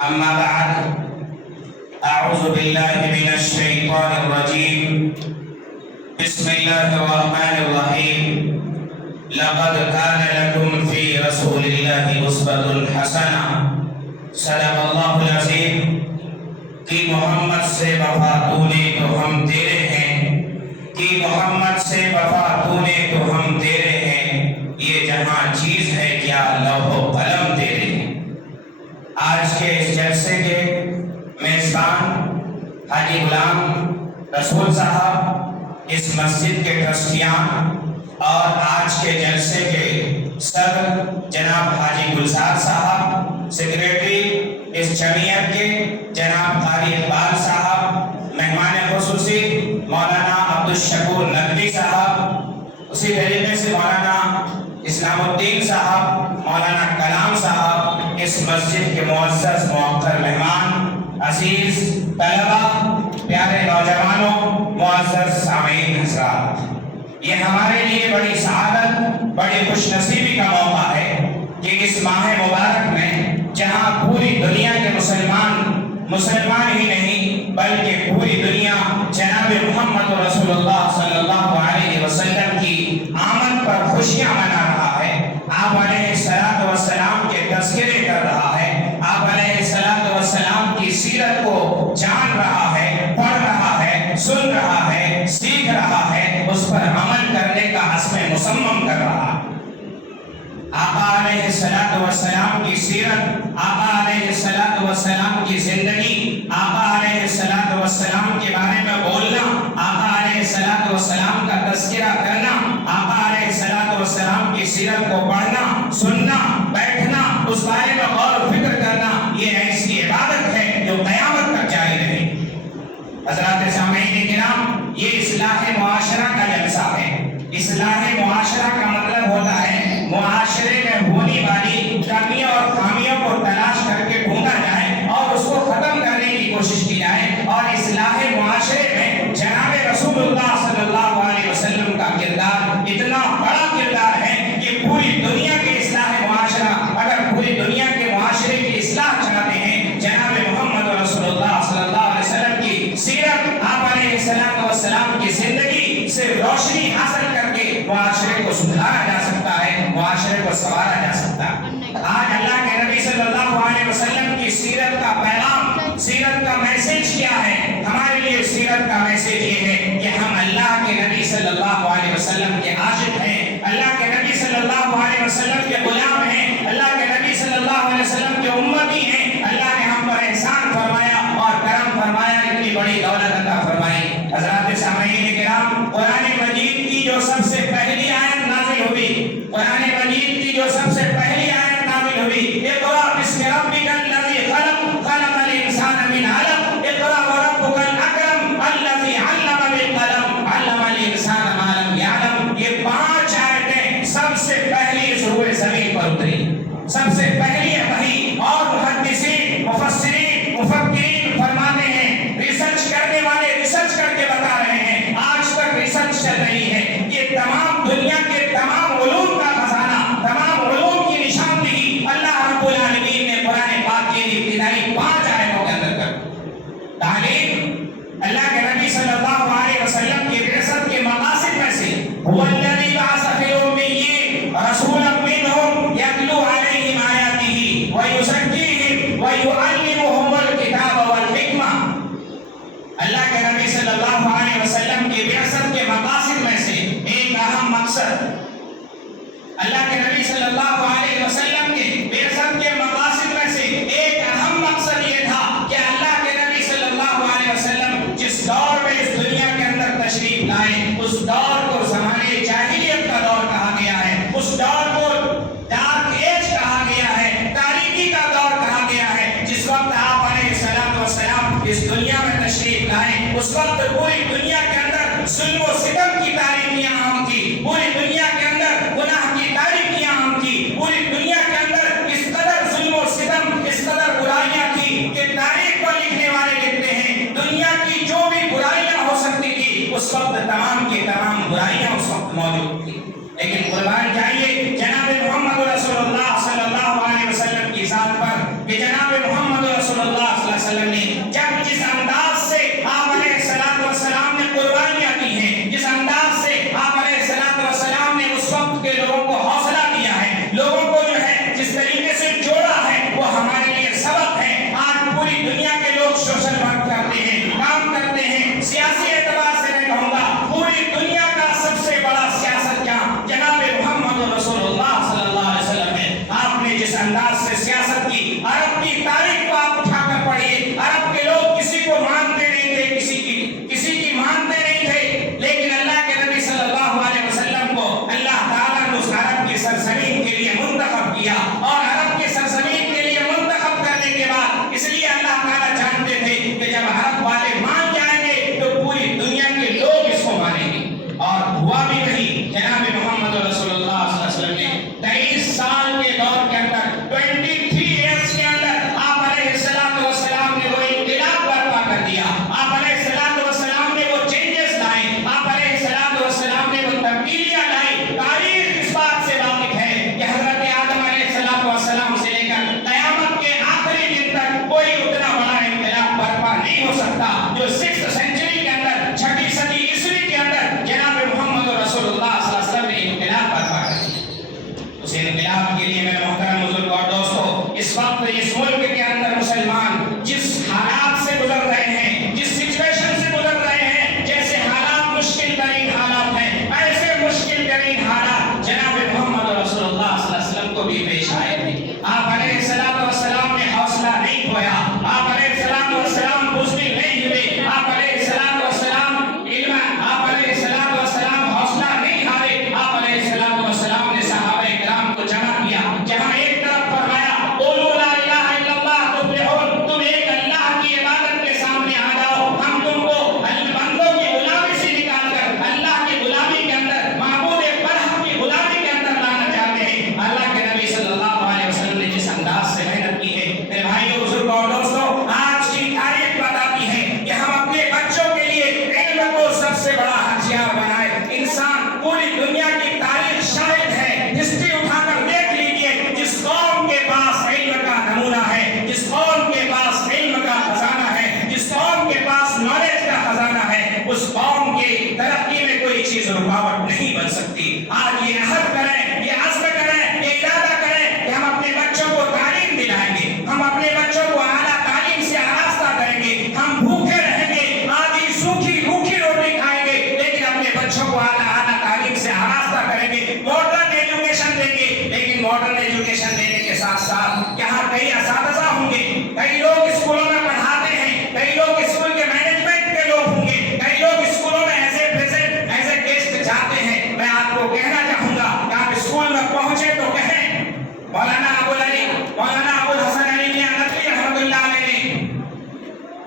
أما بعد أعوذ بالله من الشيطان الرجيم بسم الله الرحمن الرحيم لقد كان لكم في رسول الله أسوة حسنة صدق الله العظيم کہ محمد سے وفا تو نے تو ہم تیرے ہیں، کہ محمد سے وفا تو نے تو ہم تیرے ہیں، یہ جہاں چیز ہے کیا لوح و قلم تیرے ہیں۔ آج کے اس جلسے کے میزبان حاجی غلام رسول صاحب، اس مسجد کے ٹرسٹیان اور آج کے جلسے کے صدر جناب حاجی گلزار صاحب، سیکریٹری اس جمعیت کے جناب قاری اقبال صاحب، مہمان خصوصی مولانا عبدالشکور ندوی صاحب، اسی طریقے سے مولانا اسلام الدین صاحب، مولانا کلام صاحب، اس مسجد کے معزز موقر مہمان، عزیز طلبہ، پیارے نوجوانوں، معزز سامعین حضرات، یہ ہمارے لیے بڑی سعادت، بڑی خوش نصیبی کا موقع ہے کہ اس ماہ مبارک میں جہاں پوری دنیا کے مسلمان ہی نہیں بلکہ پوری دنیا جناب محمد رسول اللہ صلی اللہ علیہ وسلم کی آمد پر خوشیاں منا رہا ہے، آپ علیہ السلام کے تذکرے کر رہا ہے، آپ علیہ السلام کی سیرت کو جان رہا ہے، پڑھ رہا ہے، سن رہا ہے، سیکھ رہا ہے، اس پر عمل کرنے کا عزم مصمم کر رہا ہے۔ آقا علیہ السلام کی سیرت، آقا علیہ السلام کی زندگی، آقا علیہ السلام کے بارے میں بولنا، آقا علیہ السلام کا تذکرہ کرنا، آقا علیہ السلام کی سیرت کو پڑھنا، سننا، بیٹھنا، اس بارے میں غور و فکر کرنا، یہ ایسی عبادت ہے جو قیامت تک جاری رہے۔ حضرات سامعین کرام، یہ اصلاح معاشرہ کا جلسہ ہے۔ اصلاح معاشرہ کا مطلب ہوتا ہے معاشرے میں ہونے والی کمیوں اور خامیوں کو تلاش کر کے ڈھونڈا جائے اور اس کو ختم کرنے کی کوشش کی جائے، اور اصلاح معاشرے میں جناب رسول اللہ صلی اللہ علیہ وسلم کا کردار اتنا بڑا کردار ہے کہ پوری دنیا کے اصلاح معاشرہ، اگر پوری دنیا کے معاشرے کی اصلاح چاہتے ہیں، جناب محمد رسول اللہ صلی اللہ علیہ وسلم کی سیرت، آپ علیہ السلام کی زندگی سے روشنی حاصل کر کے معاشرے کو سدھارا جا سکتا ہے، معاشرے کو سنوارا جا سکتا ہے۔ آج اللہ کے نبی صلی اللہ علیہ وسلم کی سیرت کا پیغام، سیرت کا میسیج کیا ہے؟ ہمارے لیے سیرت کا میسیج یہ ہے کہ ہم اللہ کے نبی صلی اللہ علیہ وسلم کے عاشق ہیں، اللہ کے نبی صلی اللہ علیہ وسلم کے غلام ہیں، اللہ کے نبی صلی اللہ علیہ وسلم کے امتی ہیں۔ اللہ نے ہم پر احسان فرمایا اور کرم فرمایا، اتنی بڑی دولت عطا فرمائی۔ حضرات سامعین کرام، قرآن مجید کی جو سب سے پہلی آیت نازل ہوئی، قرآن مجید کی جو سب سے پہلی آیت نازل ہوئی، اقرأ بسم ربک الذی خلق، خلق الانسان من علق، اقرأ وربک الاکرم الذی علم بالقلم، علم الانسان ما لم یعلم، یہ 5 آیتیں سب سے پہلی اس روئے زمین پر اتری، سب سے پہلی وحی۔ اور محدثین، مفسرین، مفکرین فرماتے ہیں، ریسرچ کرنے والے ریسرچ کر کے بتا رہے ہیں، آج تک ریسرچ چل رہی ہے، یہ تمام دنیا کے تمام علوم کا خزانہ، تمام علوم کی نشاندہی اللہ رب العالمین نے قرآن پاک کی ابتدائی 5 آیتوں کے اندر کر دی۔ تعلیم، اللہ کے نبی صلی اللہ علیہ وسلم کی بعثت کے مقاصد میں سے هو الذی بعث فی الأمیین رسولا منہم یتلو علیہم آیاتہ ویزکیہم ویعلمہم الکتاب والحکمہ۔ اللہ کے نبی صلی اللہ علیہ وسلم کی بعثت کے مقاصد میں سے ایک اہم مقصد، اللہ کے نبی صلی اللہ علیہ وسلم کے بعثت کے مقاصد میں سے ایک اہم مقصد یہ تھا کہ اللہ کے نبی صلی اللہ علیہ وسلم جس دور میں اس دنیا کے اندر تشریف لائے، اس دور کو زمانے جاہلیت کا دور کہا گیا ہے، اس دور کو ڈارک ایج کہا گیا ہے، تاریکی کا دور کہا گیا ہے۔ جس وقت آپ علیہ السلام اس دنیا میں تشریف لائے، اس وقت پوری دنیا کے اندر ظلم و ستم کی تاریکیاں عام تھی، پوری دنیا کے اندر گناہ کی تاریکیاں عام تھی، پوری دنیا کے اندر اس قدر ظلم و ستم، اس قدر برائیاں تھی کہ تاریخ کو لکھنے والے لکھتے ہیں دنیا کی جو بھی برائیاں ہو سکتی تھی اس وقت تمام کی تمام برائیاں اس وقت موجود تھی۔ لیکن قربان جائیے جناب محمد رسول اللہ صلی اللہ علیہ وسلم کی ذات بات پر کہ جناب محمد رسول اللہ صلی اللہ علیہ وسلم نے جب جس انداز سے آپ علیہ السلام نے قربانیاں دی ہیں، جس انداز سے آپ علیہ السلام نے اس وقت کے لوگوں کو حوصلہ دیا ہے، لوگوں کو جو ہے جس طریقے سے جوڑا ہے، وہ ہمارے لیے سبق ہے۔ آج پوری دنیا کے لوگ سوشل ورک کرتے ہیں، کام کرتے ہیں، سیاسی اعتبار سے میں کہوں گا پوری دنیا کا سب سے بڑا سیاست جہاں جناب محمد رسول اللہ صلی اللہ علیہ وسلم ہے۔ آپ نے جس انداز سے سیاست کی، عرب کی تاریخ کو آپ اٹھا کر پڑھیے، عرب کے لوگ کسی کو مانتے نہیں تھے، کسی کی مانتے نہیں تھے، لیکن اللہ کے نبی صلی اللہ علیہ وسلم کو اللہ تعالیٰ نے اس عرب کی سرزمین کے لیے منتخب کیا، اور عرب کی سرزمین کے لیے منتخب کرنے کے بعد اس لیے اللہ تعالیٰ جانتے تھے کہ جب عرب والے مان جائیں گے تو پوری دنیا کے لوگ اس کو مانیں گے، اور ہوا بھی نہیں۔ جناب محمد رسول اللہ صلی اللہ علیہ وسلم نے 23 سال کے دور کے اندر 23 ایئرس کے اندر آپ علیہ السلام نے وہ انقلاب برپا کر دیا، آپ علیہ السلام نے وہ چینجز لائے، آپ علیہ السلام نے وہ تبدیلیاں لائی۔ تاریخ اس بات سے واقف ہے کہ حضرت آدم علیہ السلام سے لے کر قیامت کے آخری دن تک کوئی اتنا بڑا انقلاب برپا نہیں ہو سکتا جو 6th سینچری کے اندر، 6ٹی صدی عیسوی کے اندر جناب محمد رسول اللہ صلی اللہ علیہ وسلم نے انقلاب برپا کر دیا۔ اس انقلاب کے لیے میرے محترم بزرگ اور دوستو، اس وقت اس ملک کے اندر مسلمان جس حالات سے گزر رہے ہیں، جس سچویشن سے گزر رہے ہیں، جیسے حالات مشکل ترین حالات ہیں، ایسے مشکل ترین حالات جناب محمد رسول اللہ صلی اللہ علیہ وسلم کو بھی پیش آئے تھے۔ آپ علیہ السلام نے حوصلہ نہیں کھویا، آپ علیہ السلام بزدل نہیں ہوئے، آپ علیہ السلام حوصلہ نہیں ہارے، آپ علیہ السلام نے صحابہ کرام کو جمع کیا، جہاں ایک طرف فرمایا قولوا لا الہ الا اللہ تفلحون، تم ایک اللہ کی عبادت کے سامنے آ جاؤ، ہم تم کو بندوں کی غلامی سے نکال کر اللہ کی غلامی کے اندر، معبود برحق کی غلامی کے اندر لانا چاہتے ہیں۔ اللہ کے نبی صلی اللہ علیہ وسلم نے جس انداز سے محنت کی ہے، میرے بھائیوں بزرگوں اور دوستوں، آج کی تاریخ بتاتی ہے کہ ہم اپنے بچوں کے لیے علم کو سب سے بڑا ہتھیار بنائے۔ انسان پوری دنیا کی تاریخ شاہد ہے، ہسٹری اٹھا کر دیکھ لیجئے، جس قوم کے پاس علم کا نمونہ ہے، جس قوم کے پاس علم کا خزانہ ہے، جس قوم کے پاس نالج کا خزانہ ہے، اس قوم کی ترقی میں کوئی چیز رکاوٹ نہیں بن سکتی۔ آج یہ عہد کریں، یہ عزم کریں، یہ ارادہ کریں کہ ہم اپنے بچوں کو تعلیم دلائیں گے، ہم اپنے بچوں کو اعلیٰ تعلیم سے آراستہ کریں گے، ہم بھوکے رہیں گے، آدھی سوکھی روکھی روٹی کھائیں گے، لیکن اپنے بچوں کو اعلیٰ تعلیم سے آراستہ کریں گے، ماڈرن ایجوکیشن دیں گے۔ لیکن ماڈرن ایجوکیشن دینے کے ساتھ ساتھ یہاں کئی اساتذہ ہوں گے، کئی لوگ اسکولوں میں پڑھاتے ہیں، کئی لوگ اسکول کے مینجمنٹ کے لوگ ہوں گے، کئی لوگ اسکولوں میں ایز اے گیسٹ جاتے ہیں۔ میں آپ کو کہنا چاہوں گا کہ آپ اسکول میں پہنچے تو کہیں مولانا ابو الحسن علی میاں ندوی رحمۃ اللہ علیہ نے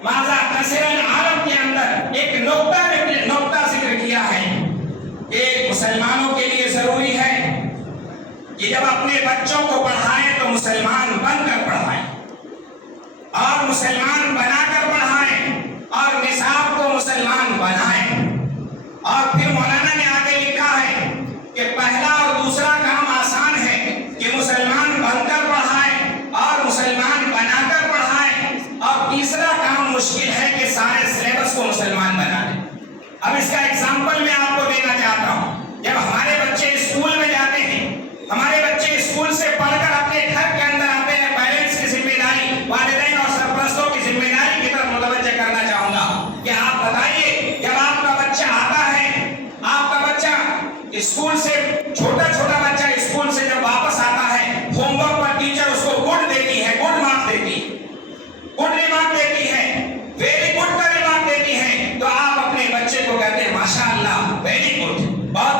ماذا کثیر العرب کے اندر ایک نقطہ ذکر کیا ہے کہ مسلمانوں کے لیے ضروری ہے کہ جب اپنے بچوں کو پڑھائیں تو مسلمان بن کر پڑھائیں، اور مسلمان بنا کر پڑھائیں، اور نصاب کو مسلمان بنائیں۔ اور پھر مولانا نے آگے لکھا ہے کہ پہلا اور دوسرا کام آسان ہے کہ مسلمان بن کر پڑھائیں اور مسلمان بنا کر پڑھائیں، اور تیسرا کام مشکل ہے کہ سارے سلیبس کو مسلمان بنا دیں۔ اب اس کا ایگزامپل میں آپ کو دینا چاہتا ہوں۔ جب ہمارے بچے اسکول میں جاتے ہیں، ہمارے بچے اسکول سے پڑھ کر اپنے گھر کے اندر آتے ہیں، پیرنٹس کی ذمہ داری، والدین اور سرپرستوں کی ذمہ داری کی طرف متوجہ کرنا چاہوں گا کہ آپ بتائیے، جب آپ کا بچہ آتا ہے، آپ کا بچہ اسکول سے، چھوٹا بچہ اسکول سے جب واپس آتا ہے، ہوم ورک پر ٹیچر اس کو گڈ دیتی ہے، گڈ مارک دیتی ہے، گڈ ریمارک دیتی ہے، ویری گڈ کا ریمارک دیتی ہے، تو آپ اپنے بچے کو کہتے ہیں ماشاء اللہ، ویری گڈ، بہت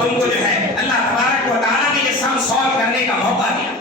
اور تم کو جو ہے اللہ تبارک و تعالیٰ نے یہ سم سالو کرنے کا موقع دیا.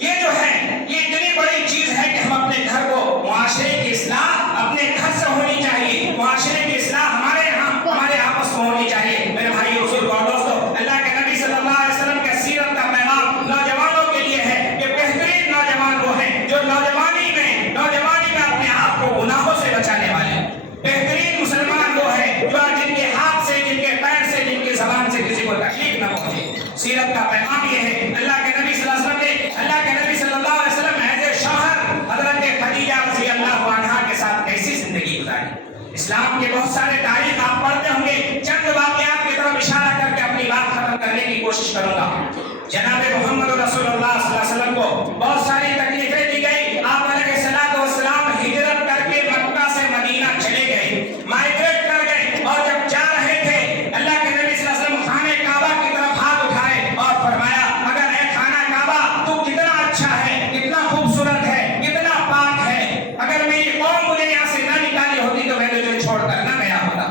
یہ جو ہے یہ اتنی بڑی چیز ہے کہ ہم اپنے گھر کو معاشرے کی اصلاح اپنے گھر سے ہونی چاہیے. معاشرے کی اصلاح ہمارے یہاں ہمارے آپس میں ہونی چاہیے. میرے بھائی اصول اور دوستو, اللہ کے نبی صلی اللہ علیہ وسلم کے سیرت کا پیغام نوجوانوں کے لیے ہے کہ بہترین نوجوان وہ ہیں جو نوجوانی میں اپنے آپ کو گناہوں سے بچانے والے. بہترین مسلمان وہ ہے جو جن کے ہاتھ سے, جن کے پیر سے, جن کی زبان سے کسی کو تکلیف نہ پہنچے. سیرت کا پیغام یہ ہے. اللہ کے نبی صلی اللہ علیہ وسلم ایز اے شوہر حضرت خدیجہ رضی اللہ عنہا کے ساتھ کیسی زندگی گزاری. اسلام کے بہت سارے تاریخ آپ پڑھتے ہوں گے. چند واقعات کی طرف اشارہ کر کے اپنی بات ختم کرنے کی کوشش کروں گا. جناب محمد رسول اللہ صلی اللہ علیہ وسلم کو بہت ساری تکلیفیں دی گئی. آپ علیہ الصلوۃ والسلام ہجرت کر کے مکہ سے مدینہ چلے گئے, مائگریٹ کر گئے, اور جب جا رہے تھے اللہ کے نبی صلی اللہ علیہ وسلم خانہ کعبہ کی طرف ہاتھ اٹھائے اور فرمایا, اگر اے خانہ کعبہ تو کتنا اچھا ہے, کتنا خوبصورت ہے, کتنا پاک ہے, اگر میری قوم مجھے یہاں سے نہ نکالی ہوتی تو میں تجھے چھوڑ کر نہ گیا ہوتا.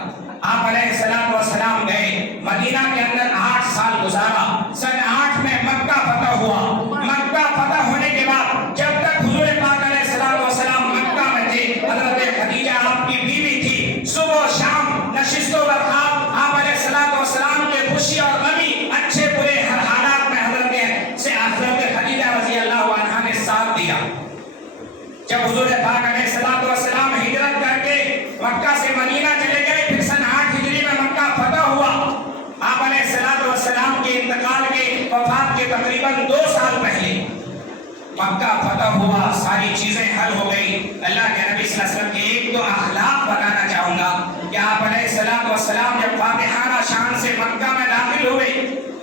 آپ علیہ الصلوۃ والسلام گئے, مدینہ کے اندر 8 سال گزارا. سن 8 میں مکہ فتح ہوا. مکہ فتح ہونے کے بعد جب تک حضور پاک علیہ الصلوۃ والسلام مکہ میں تھے, حضرت خدیجہ آپ کی بیوی تھی. صبح و شام نشست و برخاست آپ علیہ الصلوۃ والسلام کے خوشی اور غمی, اچھے برے ہر حالات میں حضرت خدیجہ رضی اللہ عنہا نے ساتھ دیا. جب حضور پاک علیہ الصلوۃ والسلام ہجرت کر کے مکہ سے مدینہ چلے گئے, پھر سن 8 ہجری میں مکہ فتح ہوا. آپ علیہ الصلوۃ والسلام کے انتقال کے وفات کے تقریباً 2 سال پہلے مکہ فتح ہوا, ساری چیزیں حل ہو گئی. اللہ کے نبی صلی اللہ علیہ وسلم کے ایک دو اخلاق بتانا چاہوں گا کہ آپ علیہ الصلوۃ والسلام جب فاتحانہ شان سے مکہ میں داخل ہوئے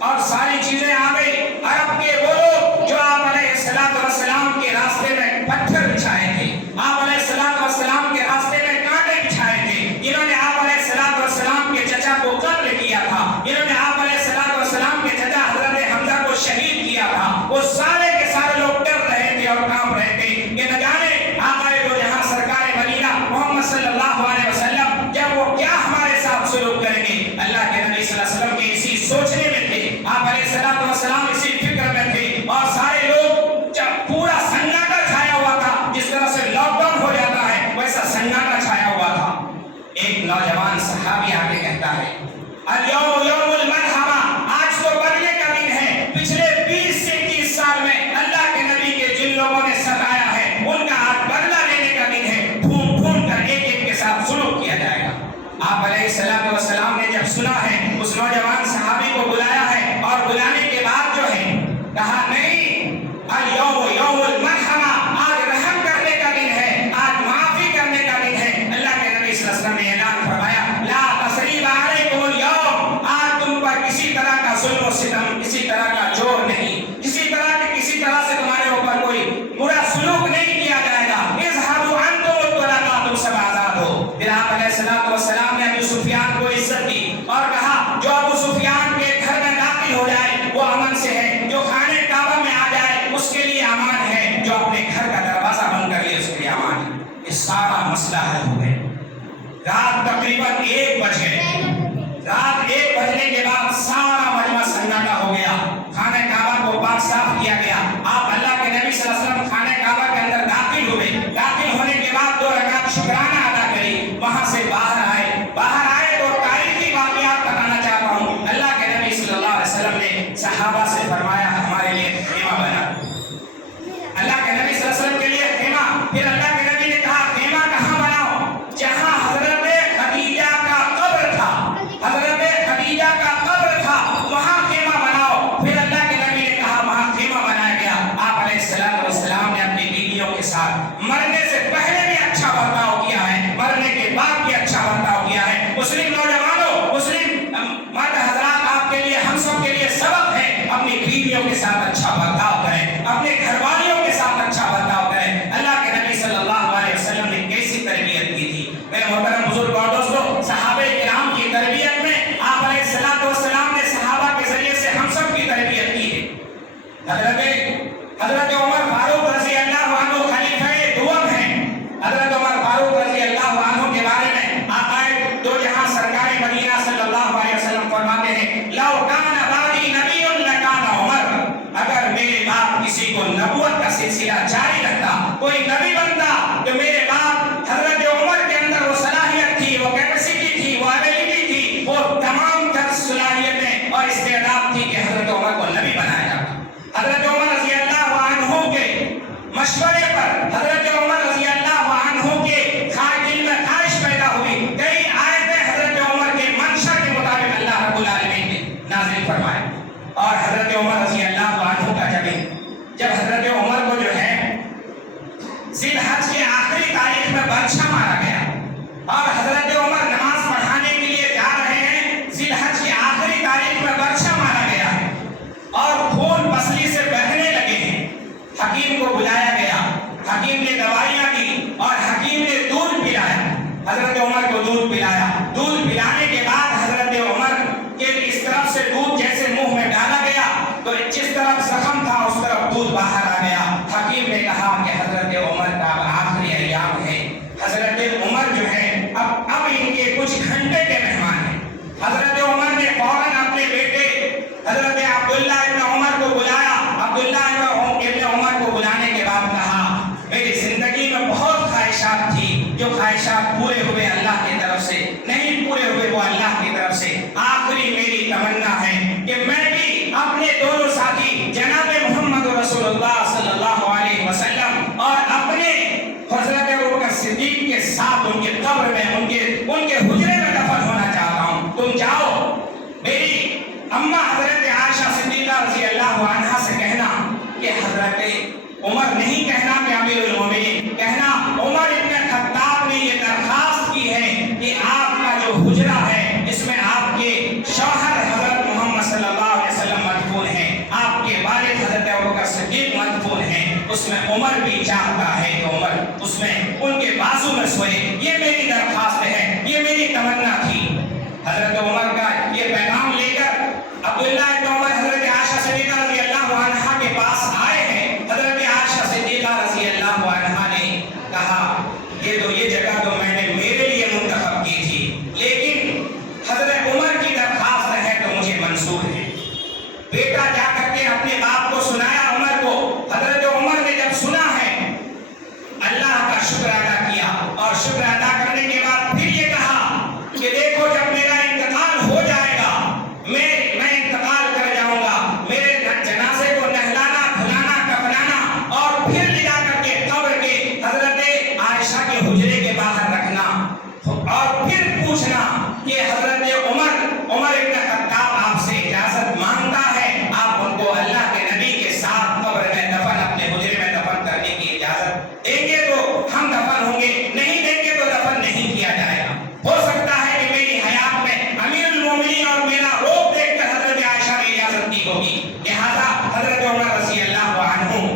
اور ساری چیزیں آ گئی, عرب کے وہ لوگ جو آپ علیہ الصلوۃ والسلام کے راستے میں پتھر بچھائے تھے, آپ علیہ الصلوۃ والسلام کے راستے میں کانٹے بچھائے تھے, جنہوں نے آپ علیہ الصلوۃ والسلام کے چچا کو قتل کیا تھا, جنہوں نے آپ علیہ الصلوۃ والسلام کے چچا حضرت حمزہ کو شہید کیا تھا, وہ سارے کے سارے لوگ ڈر رہے تھے اور کانپ رہے تھے کہ نہ جانے آقا دو جہاں سرکار مدینہ محمد صلی اللہ علیہ وسلم جب وہ کیا ہمارے ساتھ سلوک کریں گے. اللہ کے نبی صلی اللہ علیہ وسلم کے اسی سوچنے میں تھے, آپ علیہ الصلوۃ والسلام اسی فکر میں تھے, اور سارے لوگ جب پورا سناٹا چھایا ہوا تھا, جس طرح سے لاک ڈاؤن ہو جاتا ہے ویسا سناٹا چھایا ہوا تھا. ایک نوجوان صحابی آگے کہتا ہے, الیوم یوم الملحمہ, آج تو بدلے کا دن ہے. پچھلے 20 سے 30 سال میں اللہ کے نبی کے جن لوگوں نے ستایا ہے ان کا آج بدلہ لینے کا دن ہے. ڈھونڈ ڈھونڈ کر ایک ایک کے ساتھ سلوک کیا جائے گا. آپ علیہ الصلوۃ والسلام نے جب سنا ہے, اس نوجوان صحابی کو بلایا ہے, اور بلانے کے بعد جو ہے کہا, نہیں, الیوم یوم الملحمہ, آج رحم کرنے کا دن ہے, آج معافی کرنے کا دن ہے. اللہ کے نبی صلی اللہ علیہ وسلم نے اعلان فرمایا, لا تثریب علیکم اليوم, آج تم پر کسی طرح کا ظلم و ستم, کسی طرح کا جور نہیں, کسی طرح سے تمہارے اوپر کوئی برا سلوک نہیں کیا جائے گا. اذهبوا انتم الطلقاء, تم سب آزاد ہو. پھر آپ علیہ الصلوۃ والسلام نے ابو سفیان کو عزت دی اور کہا, جو ابو سفیان کے گھر میں داخل ہو جائے وہ امن سے ہے, جو خانہ کعبہ میں آ جائے اس کے لیے امان ہے, جو اپنے گھر کا دروازہ بند کر لے اس کے لیے امان ہے. یہ سارا مسئلہ حل ہو گیا. رات تقریباً 1 بج گئے. رات 1 بجنے کے بعد سارا مجمع سناٹا ہو گیا. خانہ کعبہ کو پاک صاف کیا گیا. آپ اللہ کے نبی صلی اللہ علیہ وسلم خانہ کعبہ کے اندر داخل ہوئے. داخل ہونے کے بعد 2 رکعت شکرانہ ادا کری. وہاں سے باہر آئے تو تاریخی واقعات بتانا چاہتا ہوں. اللہ کے نبی صلی اللہ علیہ وسلم نے صحابہ سے فرمایا, ہمارے لیے خیمہ بنا. اللہ کے نبی صلی اللہ علیہ وسلم کے لیے خیمہ. پھر اللہ کے نبی نے کہا, خیمہ کہاں بناؤ؟ جہاں حضرت خدیجہ کا قبر تھا, حضرت خدیجہ کا قبر تھا, وہاں خیمہ بناؤ. پھر اللہ کے نبی نے کہا, وہاں خیمہ تھی، وہ ایبلٹی تھی، وہ تمام تر صلاحیتیں اور استعداد تھی کہ حضرت عمر کو نبی بنایا جاتا۔ حضرت عمر رضی اللہ عنہ کے مشورے پر، حضرت عمر رضی اللہ عنہ کے دل میں خواہش پیدا ہوئی، کئی آیتیں حضرت عمر کے منشا کے مطابق اللہ رب العالمین نے نازل فرمائے۔ اور حضرت عمر رضی اللہ عنہ کا جب حضرت عمر کو جو ہے ذی الحج کے آخری تاریخ میں برچھا مارا گیا اور حضرت عمر نماز پڑھانے کے لیے جا رہے ہیں، ذی الحج کی آخری تاریخ میں برچھا مارا گیا ہے اور خون پسلی سے بہنے لگے ہیں۔ حکیم کو بلایا گیا، حکیم نے دوائیاں دی اور حکیم نے دودھ پلایا، حضرت عمر کو دودھ پلایا۔ دودھ پلانے کے بعد حضرت عمر کے اس طرف سے دودھ جیسے منہ میں ڈالا گیا تو جس طرف زخم تھا اس طرف دودھ باہر آ گیا۔ حکیم نے کہا کہ حضرت عمر کا آخری ایام ہے، حضرت عمر جو ہے اب ان کے کچھ گھنٹے کے مہمان ہیں۔ حضرت عمر نے فوراً اپنے بیٹے حضرت عبداللہ ابن عمر کو بلایا۔ عبداللہ ابن عمر کو بلانے کے بعد کہا میری زندگی میں بہت خواہشات تھی، جو خواہشات پورے ہوئے اللہ کی طرف سے، نہیں پورے ہوئے وہ اللہ کی طرف سے۔ آخری میری تمنا ہے کہ میں بھی اپنے دونوں ساتھی جناب محمد رسول اللہ صلی اللہ علیہ وسلم اور اپنے حضرت ابوبکر صدیق کے ساتھ ان کے قبر میں ان کے حجرے میں دفن ہونا چاہتا ہوں۔ تم جاؤ میری اماں حضرت عائشہ صدیقہ رضی اللہ عنہا سے کہنا کہ حضرت عمر نہیں کہنا کہ امیر المومنین، کہنا عمر ابن خطاب نے یہ درخواست کی ہے کہ آپ کا جو حجرہ ہے اس میں آپ کے شوہر حضرت محمد صلی اللہ علیہ وسلم مدفون ہیں، آپ کے والد حضرت ابوبکر صدیق مدفون ہیں، اس میں عمر بھی چاہتا ہے کہ عمر اس میں ان کے بازو میں سوئے۔ یہ میری درخواست ہے، یہ میری تمنا تھی۔ حضرت عمر کا یہ پیغام لے کر عبداللہ ابن عمر حضرت عائشہ صدیقہ رضی اللہ عنہا کے پاس آئے ہیں۔ حضرت عائشہ صدیقہ رضی اللہ عنہا نے کہا یہ جگہ تو میں نے میرے لیے منتخب کی تھی، لیکن حضرت عمر کی درخواست ہے تو مجھے منظور ہے۔ بیٹا جا کر کے اپنے باپ کو سنایا عمر کو۔ حضرت عمر نے جب سنا ہے اللہ کا شکر ادا کیا اور شکر ادا کرنے کے بعد پھر یہ کہا کہ دیکھو جب میرا انتقال ہو جائے گا، میں انتقال کر جاؤں گا، میرے جنازے کو نہلانا دھلانا کفنانا اور پھر لے جا کر کے قبر کے حضرت عائشہ کے حجرے کے باہر رکھنا اور پھر پوچھنا کہ حضرت عمر ابن خطاب آپ سے اجازت مانگتا ہے، آپ ان کو اللہ کے نبی کے ساتھ قبر میں دفن اپنے حجرے میں دفن کرنے کی اجازت دیں گے تو ہم دفن ہوں گے، نہیں دیں گے تو دفن نہیں کیا جائے گا۔ ہو سکتا ہے کہ میری حیات میں امیر المومنین اور میرا روپ دیکھ کر حضرت عائشہ نے اجازت دی ہوگی، لہذا حضرت عمر رضی اللہ عنہ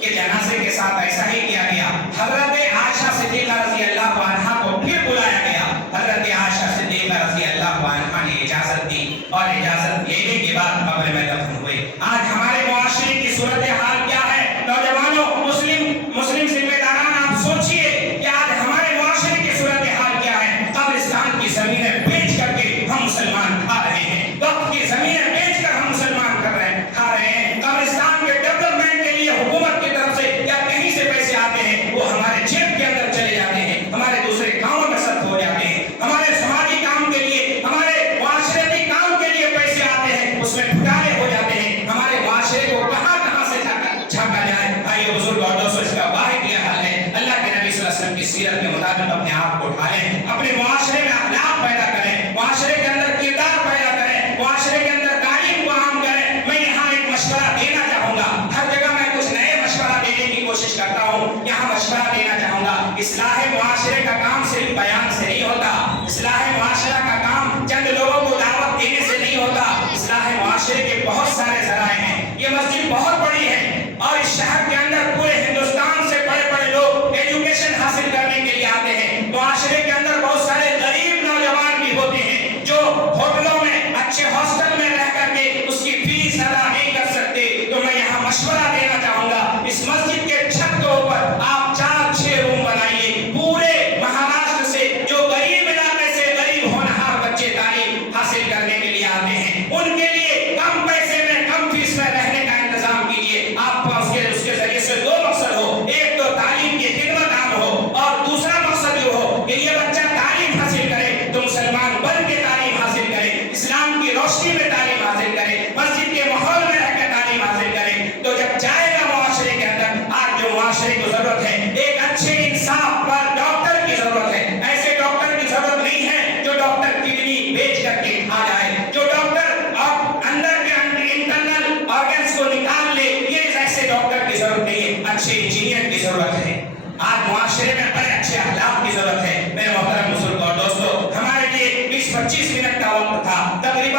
کے جنازے کے ساتھ ایسا ہی کیا گیا۔ حضرت عائشہ صدیقہ رضی اللہ عنہا کو پھر بلایا گیا۔ حضرت عائشہ صدیقہ رضی اللہ عنہا نے اجازت دی اور اجازت لینے کے بعد قبر میں دفن ہوئے۔ آج ہمارے معاشرے کی صورتحال کیا ہے؟ نوجوانوں، مسلم ذمہ داران، آپ سوچئے کہ آج ہمارے معاشرے کی صورتحال کیا ہے؟ قبرستان کی زمینیں بیچ کر کے ہم مسلمان کھا رہے ہیں، وقت کی زمینیں بیچ کر ہم مسلمان کھا رہے ہیں۔ قبرستان کے ڈیولپمنٹ کے لیے حکومت کی طرف سے یا کہیں سے پیسے آتے ہیں، وہ ہمارے جیب کے اندر چلے جاتے ہیں، ہمارے دوسرے کاموں میں صرف ہو جاتے ہیں۔ ہمارے سماجی کام کے لیے، ہمارے معاشرتی کام کے لیے پیسے آتے ہیں، اس میں گھوٹالے ہو جاتے ہیں۔ ہمارے معاشرے کو کہاں سے جھانکا جائے؟ بھائی بزرگ اور دوستو، اس کا واحد یہ حل ہے اللہ کے نبی صلی اللہ علیہ وسلم کی سیرت کے مطابق اپنے آپ کو ڈھالیں، اپنے معاشرے میں اخلاق پیدا کریں، معاشرے کے اندر کردار پیدا کریں، معاشرے کے اندر تعلیم کو عام کریں۔ میں یہاں ایک مشورہ دینا چاہوں گا، ہر جگہ میں کچھ نئے مشورہ دینے کی کوشش کرتا ہوں، یہاں مشورہ دینا چاہوں گا۔ اصلاح معاشرے کا کام صرف بیان سے نہیں ہوتا، اصلاح معاشرہ کا کام چند لوگوں کو دعوت دینے سے نہیں ہوتا، اصلاح معاشرے کے بہت سارے ذرائع ہیں۔ یہ مسجد بہت بڑی ہے اور اس شہر کے اندر پورے ہندوستان سے بڑے بڑے لوگ ایجوکیشن حاصل کرنے کے لیے آتے ہیں۔ معاشرے کے اندر بہت سارے غریب نوجوان بھی ہوتے ہیں جو ہوٹلوں میں، اچھے ہاسٹل میں رہ کر کے اس کی فیس ادا نہیں کر سکتے۔ تو میں یہاں مشورہ دینا چاہوں گا، اس مسجد کے چھت کے اوپر آپ 4-6 روم بنائیے۔ پورے مہاراشٹر سے جو غریب علاقے سے غریب ہونہار بچے تعلیم حاصل کرنے کے لیے آتے ہیں، ان کے لیے کم پیسے میں، کم فیس میں رہنے کا انتظام کیجیے۔ آپ اس کے ذریعے